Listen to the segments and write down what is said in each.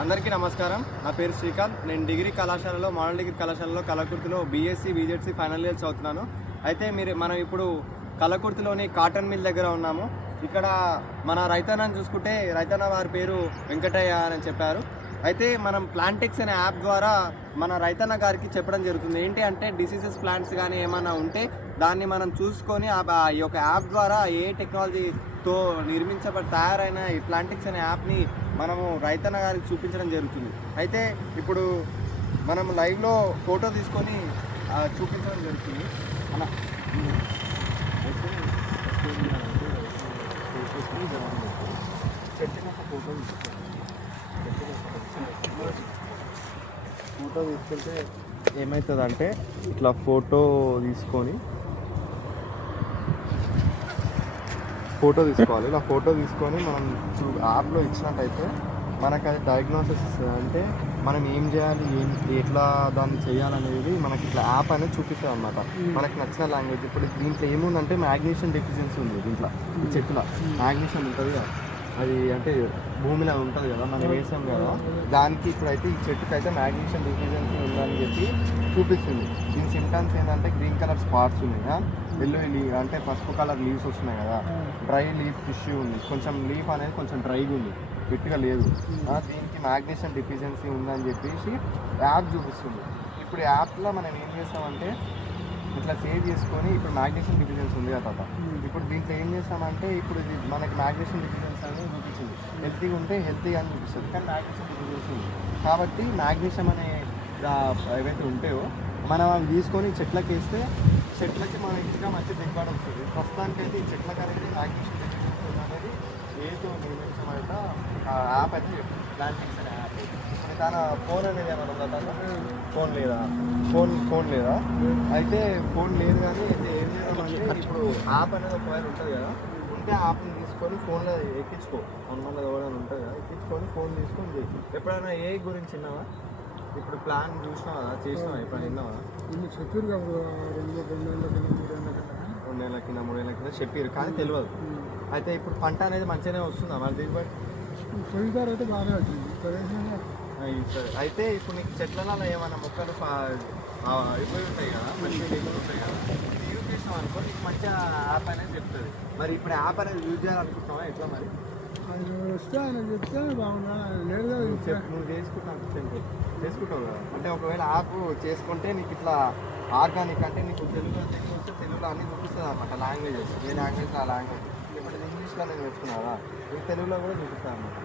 అందరికీ నమస్కారం. నా పేరు శ్రీకాంత్. నేను డిగ్రీ కళాశాలలో మోడల్ డిగ్రీ కళాశాలలో కలకుర్తిలో బీఎస్సీ బీజెడ్సీ ఫైనల్ ఇయర్ చదువుతున్నాను. అయితే మనం ఇప్పుడు కలకుర్తిలోని కాటన్ మిల్ దగ్గర ఉన్నాము. ఇక్కడ మన రైతన్నని చూసుకుంటే రైతన్న వారి పేరు వెంకటయ్య అని చెప్పారు. అయితే మనం ప్లాంటిక్స్ అనే యాప్ ద్వారా మన రైతన్న గారికి చెప్పడం జరుగుతుంది. ఏంటి అంటే డిసీజెస్ ప్లాంట్స్ కానీ ఏమైనా ఉంటే దాన్ని మనం చూసుకొని ఈ యొక్క యాప్ ద్వారా ఏ టెక్నాలజీతో తయారైన ఈ ప్లాంటిక్స్ అనే యాప్ని మనము రైతన్న గారికి చూపించడం జరుగుతుంది. అయితే ఇప్పుడు మనం లైవ్లో ఫోటో తీసుకొని చూపించడం జరుగుతుంది. అలా ఫోటో తీసుకుంటే ఏమవుతుందంటే ఇట్లా ఫోటో తీసుకోవాలి. ఇలా ఫోటో తీసుకొని మనం యాప్లో ఇచ్చినట్టయితే మనకు అది డయాగ్నోసిస్ ఇస్తుంది. అంటే మనం ఏం చేయాలి, ఎట్లా దాన్ని చేయాలనేది మనకి ఇట్లా యాప్ అనేది చూపిస్తుంది అనమాట. మనకి నచ్చిన లాంగ్వేజ్. ఇప్పుడు దీంట్లో ఏముందంటే మ్యాగ్నీషియం డెఫిషియన్సీ ఉంది. దీంట్లో చెట్టులో మ్యాగ్నీషియం ఉంటుంది కదా, అది అంటే భూమిలో ఉంటుంది కదా, మనం వేసాం కదా, దానికి ఇప్పుడైతే ఈ చెట్టుకి అయితే మ్యాగ్నీషియం డెఫిషియన్సీ ఉందని చెప్పి చూపిస్తుంది. దీని సిమ్టమ్స్ ఏంటంటే గ్రీన్ కలర్ స్పాట్స్ ఉన్నాయి, ఎల్లో అంటే పసుపు కలర్ లీవ్స్ వస్తున్నాయి కదా, డ్రై లీఫ్ టిష్యూ ఉంది, కొంచెం లీఫ్ అనేది కొంచెం డ్రైగా ఉంది, గట్టిగా లేదు. దీనికి మ్యాగ్నీషియం డెఫిషియన్సీ ఉందని చెప్పేసి యాప్ చూపిస్తుంది. ఇప్పుడు యాప్లో మనం ఏం చేస్తామంటే ఇట్లా సేవ్ చేసుకొని ఇప్పుడు మ్యాగ్నీషియం డెఫిషియన్సీ ఉంది కదా, ఇప్పుడు దీంట్లో ఏం చేస్తామంటే ఇప్పుడు ఇది మనకి మ్యాగ్నీషియం డెఫిషియన్సీ అనేది చూపించింది. హెల్తీగా ఉంటే హెల్తీగా అని చూపిస్తుంది, కానీ మ్యాగ్నీషియం డెఫిషియన్సీ ఉంది కాబట్టి మ్యాగ్నీషియం అనే ఏవైతే ఉంటాయో మనం అవి తీసుకొని చెట్లకి వేస్తే చెట్లకి మనకి ఇంకా మంచి దిగుబడి వస్తుంది. ప్రస్తుతానికైతే ఈ చెట్లకి అనేది మ్యాగ్నీషియం డెఫిషియన్సీ అనేది ఏతో నిర్మించబడ్డ యాప్ అయితే ప్లాంటిక్స్ అనే యాప్. ఇప్పుడు తన ఫోన్ అనేది ఏమైనా ఉందా? తన ఫోన్ లేదా? ఫోన్ లేదా? అయితే ఫోన్ లేదు, కానీ అయితే ఏం చేద్దామంటే ఇప్పుడు యాప్ అనేది ఒకవేళ ఉంటుంది కదా, ఉంటే యాప్ని తీసుకొని ఫోన్లో ఎక్కించుకో, మనలో ఎవరైనా ఉంటుంది కదా, ఎక్కించుకొని ఫోన్ తీసుకొని చేయి. ఎప్పుడైనా ఏ గురించి విన్నావా? ఇప్పుడు ప్లాన్ చూసినావా, చేసినావా, ఎప్పుడైనా విన్నావా? చెప్పారు కదా, 2 నెలల కింద 3 నెలల కింద చెప్పారు, కానీ తెలియదు. అయితే ఇప్పుడు పంట అనేది మంచిగానే వస్తుందా మరి దిగుబడి? అయితే బాగానే వచ్చింది. సరే, అయితే ఇప్పుడు నీకు చెట్లలో ఏమైనా మొక్కలు ఇబ్బంది ఉంటాయి కదా, మంచిగా దిగుబడి ఉంటాయి కదా, యూజ్ చేసినావు అనుకో నీకు మంచిగా యాప్ అనేది చెప్తుంది. మరి ఇప్పుడు యాప్ అనేది యూజ్ చేయాలనుకుంటున్నావా? ఎట్లా మరి? అది వస్తే ఆయన చెప్తే బాగున్నా లేదు. నువ్వు చేసుకుంటావు కదా, అంటే ఒకవేళ యాప్ చేసుకుంటే నీకు ఇట్లా ఆర్గానిక్ అంటే నీకు తెలుగులో వస్తే తెలుగులో అన్నీ చూపిస్తుంది అనమాట. లాంగ్వేజెస్ ఏ లాంగ్వేజ్ ఆ లాంగ్వేజ్. ఇప్పుడు ఇంగ్లీష్లో నేను చెప్తున్నావా, నీకు తెలుగులో కూడా చూపిస్తాను అనమాట.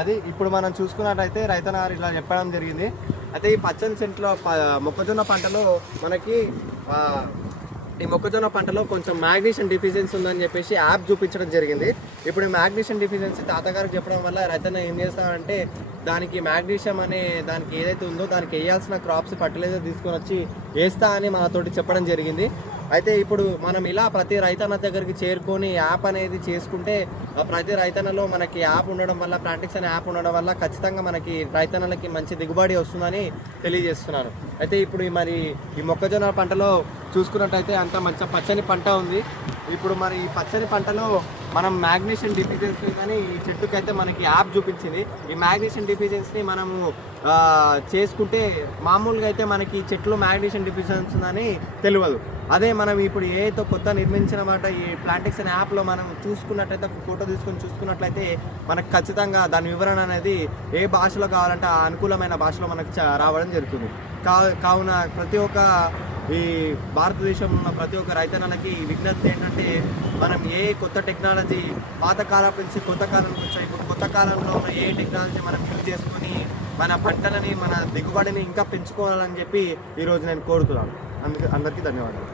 అది ఇప్పుడు మనం చూసుకున్నట్టయితే రైతన్న గారు ఇట్లా చెప్పడం జరిగింది. అయితే ఈ పచ్చని సెంట్లో మొక్కజొన్న పంటలో మనకి ఈ మొక్కజొన్న పంటలో కొంచెం మ్యాగ్నీషియం డెఫిషియన్సీ ఉందని చెప్పేసి యాప్ చూపించడం జరిగింది. ఇప్పుడు మ్యాగ్నీషియం డెఫిషియన్సీ తాతగారికి చెప్పడం వల్ల రైతన్న ఏం చేస్తామంటే దానికి మ్యాగ్నీషియం అనే దానికి ఏదైతే ఉందో దానికి వేయాల్సిన క్రాప్స్ ఫర్టిలైజర్ తీసుకొని వచ్చి వేస్తా అని మనతోటి చెప్పడం జరిగింది. అయితే ఇప్పుడు మనం ఇలా ప్రతి రైతన్న దగ్గరికి చేరుకొని యాప్ అనేది చేసుకుంటే ప్రతి రైతన్నలో మనకి యాప్ ఉండడం వల్ల, ప్లాంటిక్స్ అనే యాప్ ఉండడం వల్ల ఖచ్చితంగా మనకి రైతన్నలకి మంచి దిగుబడి వస్తుందని తెలియజేస్తున్నాను. అయితే ఇప్పుడు మరి ఈ మొక్కజొన్న పంటలో చూసుకున్నట్టయితే అంత మంచి పచ్చని పంట ఉంది. ఇప్పుడు మరి ఈ పచ్చని పంటలో మనం మ్యాగ్నీషియం డెఫిషియన్సీ కానీ ఈ చెట్టుకైతే మనకి యాప్ చూపించింది. ఈ మ్యాగ్నీషియం డెఫిషియన్సీని మనము చేసుకుంటే మామూలుగా అయితే మనకి చెట్లు మ్యాగ్నీషియం డెఫిషియన్సీ ఉందని తెలియదు. అదే మనం ఇప్పుడు ఏదో కొత్త నిర్మించిన మాట ఈ ప్లాంటిక్స్ అనే యాప్లో మనం చూసుకున్నట్టయితే ఫోటో తీసుకొని చూసుకున్నట్లయితే మనకు ఖచ్చితంగా దాని వివరణ అనేది ఏ భాషలో కావాలంటే ఆ అనుకూలమైన భాషలో మనకు రావడం జరుగుతుంది. కావున ప్రతి ఒక్క ఈ భారతదేశంలో ఉన్న ప్రతి ఒక్క రైతన్నలకి విజ్ఞప్తి ఏంటంటే మనం ఏ కొత్త టెక్నాలజీ పాతకాలం నుంచి కొత్త కాలం నుంచి ఇప్పుడు కొత్త కాలంలో ఉన్న ఏ టెక్నాలజీ మనం యూజ్ చేసుకొని మన పంటలని మన దిగుబడిని ఇంకా పెంచుకోవాలని చెప్పి ఈరోజు నేను కోరుతున్నాను. అందరికీ ధన్యవాదాలు.